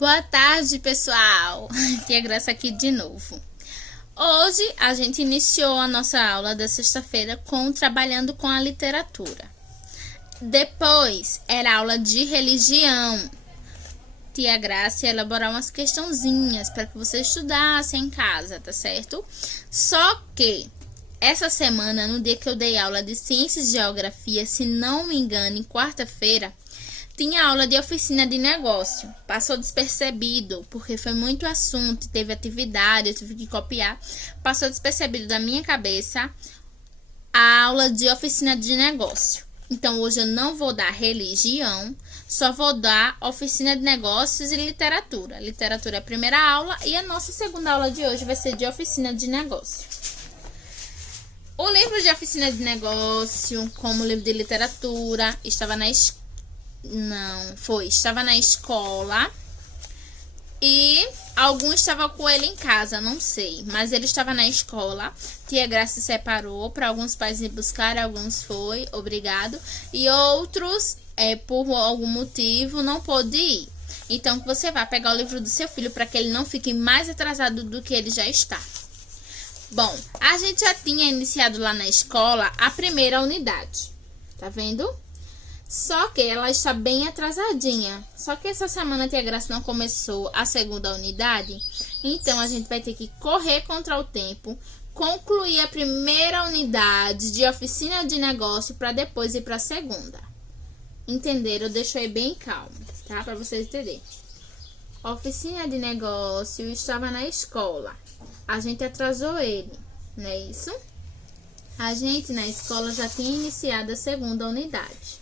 Boa tarde, pessoal! Tia Graça aqui de novo. Hoje a gente iniciou a nossa aula da sexta-feira com trabalhando com a literatura. Depois era aula de religião. Tia Graça ia elaborar umas questãozinhas para que você estudasse em casa, tá certo? Só que essa semana, no dia que eu dei aula de Ciências e Geografia, se não me engano, em quarta-feira, tinha aula de oficina de negócio. Passou despercebido, porque foi muito assunto, teve atividade, eu tive que copiar. Passou despercebido da minha cabeça a aula de oficina de negócio. Então, hoje eu não vou dar religião, só vou dar oficina de negócios e literatura. Literatura é a primeira aula e a nossa segunda aula de hoje vai ser de oficina de negócio. O livro de oficina de negócio, como o livro de literatura, estava na escola e alguns estavam com ele em casa, não sei, mas ele estava na escola. Tia Graça se separou para alguns pais ir buscar, alguns foi, obrigado, e outros, por algum motivo, não pôde ir. Então, você vai pegar o livro do seu filho para que ele não fique mais atrasado do que ele já está. Bom, a gente já tinha iniciado lá na escola a primeira unidade, tá vendo? Só que ela está bem atrasadinha. Só que essa semana a Tia Graça não começou a segunda unidade. Então, a gente vai ter que correr contra o tempo, concluir a primeira unidade de oficina de negócio para depois ir para a segunda. Entenderam? Eu deixei bem calmo, tá? Para vocês entenderem. Oficina de negócio estava na escola. A gente atrasou ele, não é isso? A gente na escola já tinha iniciado a segunda unidade.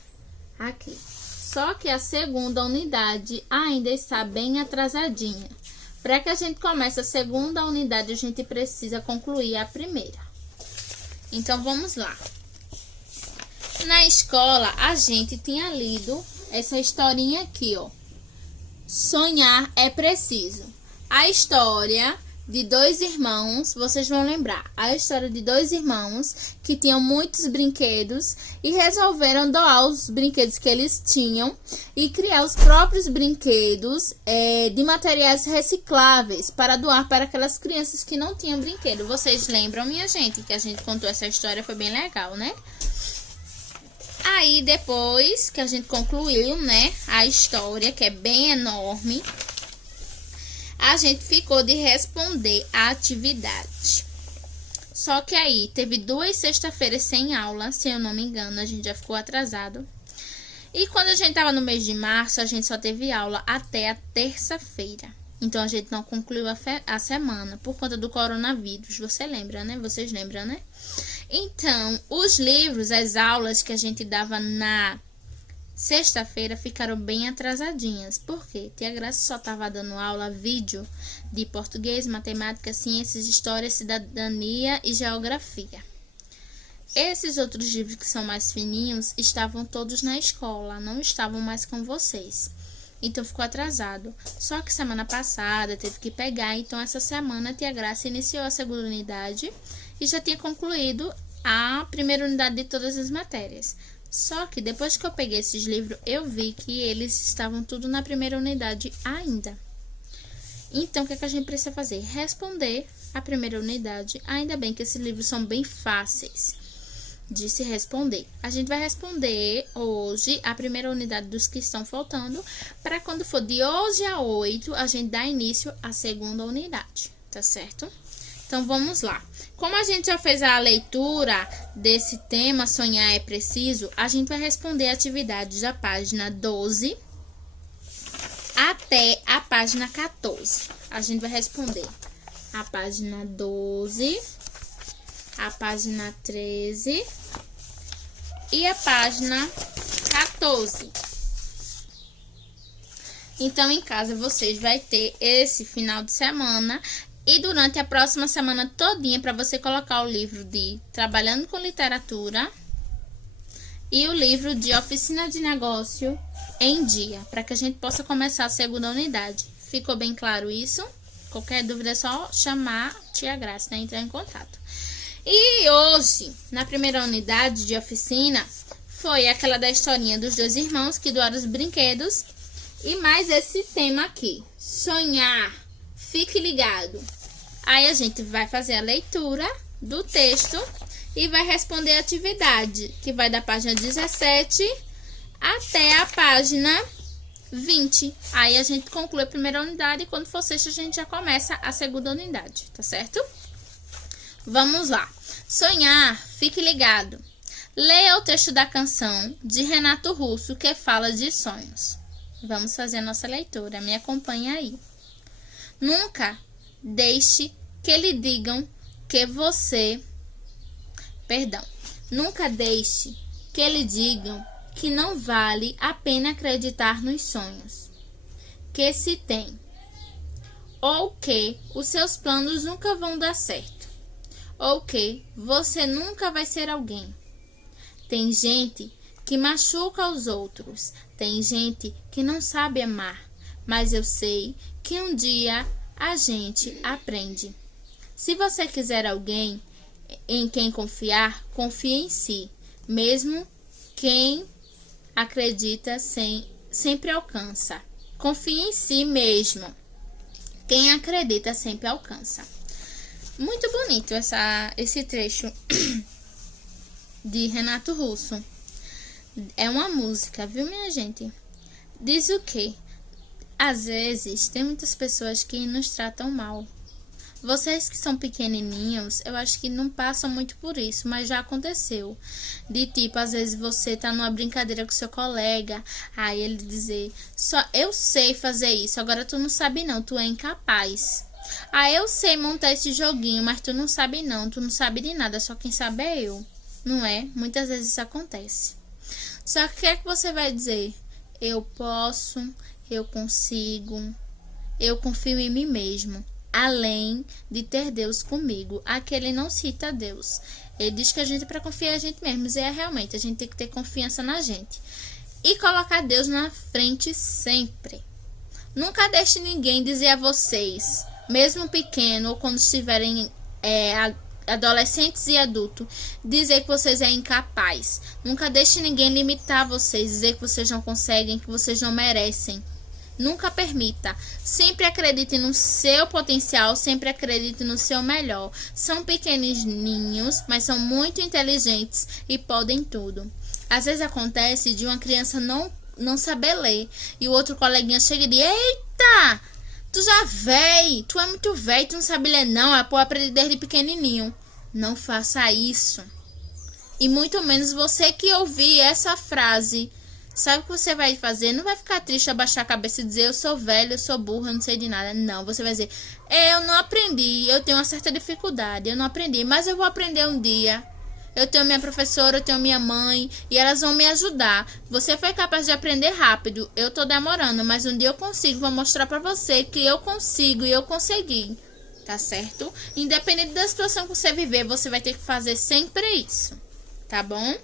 Aqui. Só que a segunda unidade ainda está bem atrasadinha. Para que a gente comece a segunda unidade, a gente precisa concluir a primeira. Então, vamos lá. Na escola, a gente tinha lido essa historinha aqui, ó. Sonhar é preciso. A história de dois irmãos, vocês vão lembrar, a história de dois irmãos que tinham muitos brinquedos e resolveram doar os brinquedos que eles tinham e criar os próprios brinquedos de materiais recicláveis para doar para aquelas crianças que não tinham brinquedo. Vocês lembram, minha gente, que a gente contou essa história, foi bem legal, né? Aí, depois que a gente concluiu, né, a história, que é bem enorme, a gente ficou de responder a atividade. Só que aí, teve 2 sexta-feiras sem aula, se eu não me engano, a gente já ficou atrasado. E quando a gente tava no mês de março, a gente só teve aula até a terça-feira. Então, a gente não concluiu a semana, por conta do coronavírus. Você lembra, né? Vocês lembram, né? Então, os livros, as aulas que a gente dava na sexta-feira ficaram bem atrasadinhas. Por quê? Tia Graça só estava dando aula vídeo de português, matemática, ciências, história, cidadania e geografia. Esses outros livros que são mais fininhos estavam todos na escola, não estavam mais com vocês. Então, ficou atrasado. Só que semana passada teve que pegar, então essa semana a Tia Graça iniciou a segunda unidade e já tinha concluído a primeira unidade de todas as matérias. Só que depois que eu peguei esses livros, eu vi que eles estavam tudo na primeira unidade ainda. Então, o que a gente precisa fazer? Responder a primeira unidade. Ainda bem que esses livros são bem fáceis de se responder. A gente vai responder hoje a primeira unidade dos que estão faltando, para quando for de hoje a 8, a gente dar início à segunda unidade, tá certo? Então, vamos lá. Como a gente já fez a leitura desse tema, sonhar é preciso, a gente vai responder atividades da página 12 até a página 14. A gente vai responder a página 12, a página 13 e a página 14. Então, em casa, vocês vão ter esse final de semana e durante a próxima semana todinha para você colocar o livro de Trabalhando com Literatura e o livro de Oficina de Negócio em dia, para que a gente possa começar a segunda unidade. Ficou bem claro isso? Qualquer dúvida é só chamar Tia Graça, né? Entrar em contato. E hoje, na primeira unidade de oficina, foi aquela da historinha dos dois irmãos que doaram os brinquedos E mais esse tema aqui, sonhar, fique ligado. Aí a gente vai fazer a leitura do texto e vai responder a atividade, que vai da página 17 até a página 20. Aí a gente conclui a primeira unidade e quando for sexta a gente já começa a segunda unidade, tá certo? Vamos lá. Sonhar, fique ligado. Leia o texto da canção de Renato Russo que fala de sonhos. Vamos fazer a nossa leitura, me acompanhe aí. Nunca deixe que lhe digam que você... Nunca deixe que lhe digam que não vale a pena acreditar nos sonhos que se tem, ou que os seus planos nunca vão dar certo, ou que você nunca vai ser alguém. Tem gente que machuca os outros, tem gente que não sabe amar, mas eu sei que um dia a gente aprende. Se você quiser alguém em quem confiar, confie em si, mesmo quem acredita sempre alcança. Confie em si mesmo. Quem acredita sempre alcança. Muito bonito esse trecho de Renato Russo. É uma música, viu, minha gente? Diz o quê? Às vezes, tem muitas pessoas que nos tratam mal. Vocês que são pequenininhos, eu acho que não passam muito por isso, mas já aconteceu. De tipo, às vezes você tá numa brincadeira com seu colega, aí ele dizer, só eu sei fazer isso, agora tu não sabe não, tu é incapaz. Ah, eu sei montar esse joguinho, mas tu não sabe não, tu não sabe de nada, só quem sabe é eu. Não é? Muitas vezes isso acontece. Só que o que é que você vai dizer? Eu posso, eu consigo, eu confio em mim mesmo. Além de ter Deus comigo. Aqui ele não cita Deus. Ele diz que a gente é para confiar em a gente mesmo. E é realmente, a gente tem que ter confiança na gente. E colocar Deus na frente sempre. Nunca deixe ninguém dizer a vocês, mesmo pequeno ou quando estiverem adolescentes e adultos, dizer que vocês é incapaz. Nunca deixe ninguém limitar vocês, dizer que vocês não conseguem, que vocês não merecem. Nunca permita. Sempre acredite no seu potencial, sempre acredite no seu melhor. São pequenininhos, mas são muito inteligentes e podem tudo. Às vezes acontece de uma criança não saber ler e o outro coleguinha chega e diz: eita, tu já véi, tu é muito véi, tu não sabe ler não, é por aprender desde pequenininho. Não faça isso. E muito menos você que ouvir essa frase. Sabe o que você vai fazer? Não vai ficar triste, abaixar a cabeça e dizer eu sou velho, eu sou burro, eu não sei de nada. Não, você vai dizer eu não aprendi, eu tenho uma certa dificuldade, eu não aprendi, mas eu vou aprender um dia. Eu tenho minha professora, eu tenho minha mãe e elas vão me ajudar. Você foi capaz de aprender rápido, eu tô demorando, mas um dia eu consigo, vou mostrar pra você que eu consigo e eu consegui. Tá certo? Independente da situação que você viver, você vai ter que fazer sempre isso. Tá bom?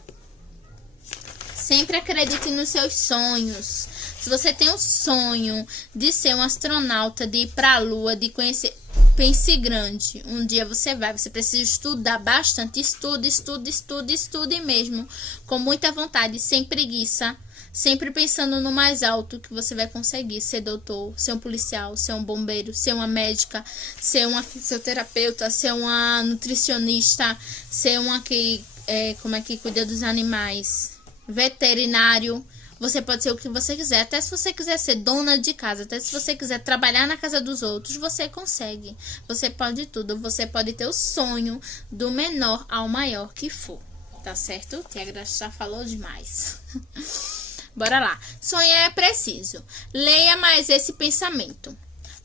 Sempre acredite nos seus sonhos. Se você tem um sonho de ser um astronauta, de ir para a Lua, de conhecer, pense grande. Um dia você vai, você precisa estudar bastante. Estude mesmo. Com muita vontade, sem preguiça. Sempre pensando no mais alto que você vai conseguir. Ser doutor, ser um policial, ser um bombeiro, ser uma médica, ser uma fisioterapeuta, ser uma nutricionista, ser uma que cuida dos animais. Veterinário, você pode ser o que você quiser, até se você quiser ser dona de casa, até se você quiser trabalhar na casa dos outros, você consegue, você pode tudo, você pode ter o sonho do menor ao maior que for, tá certo? Tia Graça já falou demais. Bora lá, sonhar é preciso, leia mais esse pensamento,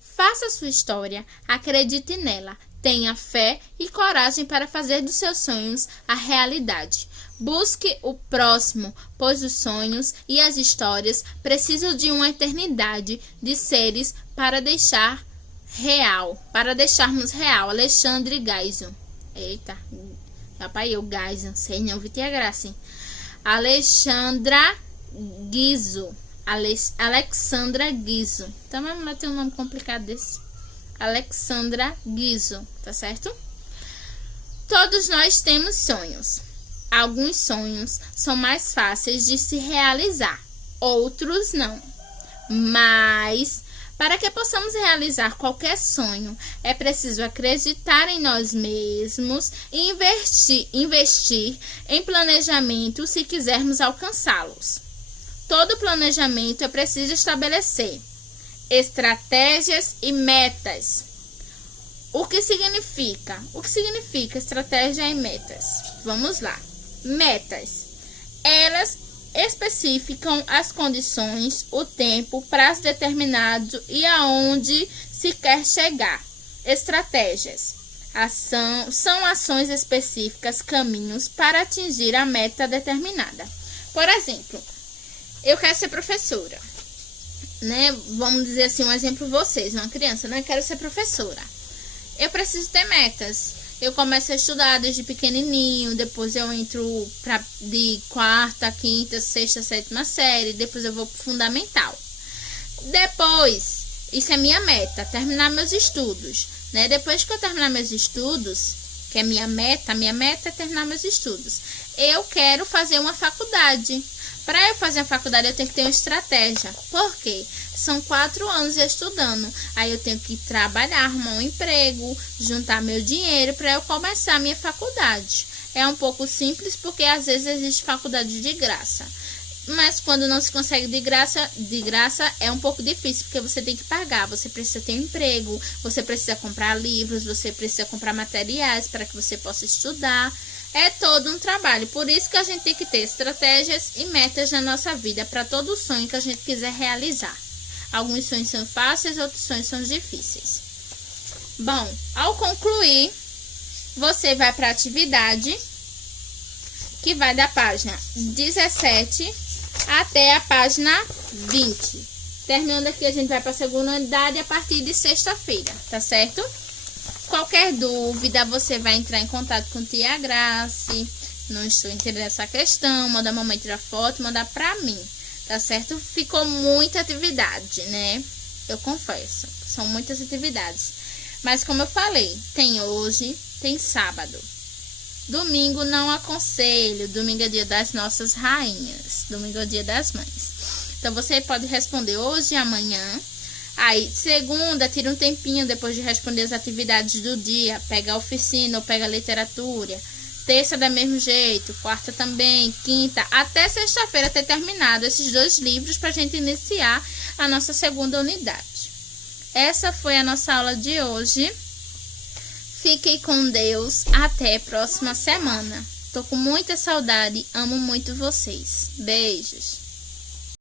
faça a sua história, acredite nela, tenha fé e coragem para fazer dos seus sonhos a realidade. Busque o próximo, pois os sonhos e as histórias precisam de uma eternidade de seres para deixarmos real. Alexandre Geisel. Eita, rapaz, eu Geisel, sei não, vi tia Graça. Alexandra Guizzo. Alexandra Guizzo. Então, a mulher tem um nome complicado desse. Alexandra Guizzo, tá certo? Todos nós temos sonhos. Alguns sonhos são mais fáceis de se realizar, outros não. Mas, para que possamos realizar qualquer sonho, é preciso acreditar em nós mesmos e investir em planejamento se quisermos alcançá-los. Todo planejamento é preciso estabelecer estratégias e metas. O que significa? O que significa estratégia e metas? Vamos lá. Metas. Elas especificam as condições, o tempo, prazo determinado e aonde se quer chegar. Estratégias. São ações específicas, caminhos para atingir a meta determinada. Por exemplo, eu quero ser professora, né? Vamos dizer assim, um exemplo, vocês, uma criança, né? Quero ser professora. Eu preciso ter metas. Eu começo a estudar desde pequenininho, depois eu entro de quarta, quinta, sexta, sétima série, depois eu vou pro fundamental. Depois, isso é minha meta, terminar meus estudos, né? Depois que eu terminar meus estudos, que é minha meta é terminar meus estudos. Eu quero fazer uma faculdade. Para eu fazer a faculdade, eu tenho que ter uma estratégia. Por quê? São 4 anos estudando. Aí eu tenho que trabalhar, arrumar um emprego, juntar meu dinheiro para eu começar a minha faculdade. É um pouco simples porque às vezes existe faculdade de graça. Mas quando não se consegue de graça é um pouco difícil, porque você tem que pagar, você precisa ter um emprego, você precisa comprar livros, você precisa comprar materiais para que você possa estudar. É todo um trabalho, por isso que a gente tem que ter estratégias e metas na nossa vida para todo sonho que a gente quiser realizar. Alguns sonhos são fáceis, outros sonhos são difíceis. Bom, ao concluir, você vai para a atividade, que vai da página 17 até a página 20. Terminando aqui, a gente vai para a segunda unidade a partir de sexta-feira, tá certo? Qualquer dúvida, você vai entrar em contato com tia Grace. Não estou entendendo essa questão. Manda a mamãe tirar foto, mandar pra mim, tá certo? Ficou muita atividade, né? Eu confesso, são muitas atividades. Mas como eu falei, tem hoje, tem sábado. Domingo não aconselho. Domingo é dia das nossas rainhas. Domingo é dia das mães. Então, você pode responder hoje e amanhã. Aí, segunda, tira um tempinho depois de responder as atividades do dia. Pega a oficina ou pega a literatura. Terça, da mesmo jeito. Quarta também. Quinta, até sexta-feira ter terminado esses 2 livros para a gente iniciar a nossa segunda unidade. Essa foi a nossa aula de hoje. Fiquem com Deus. Até a próxima semana. Tô com muita saudade. Amo muito vocês. Beijos.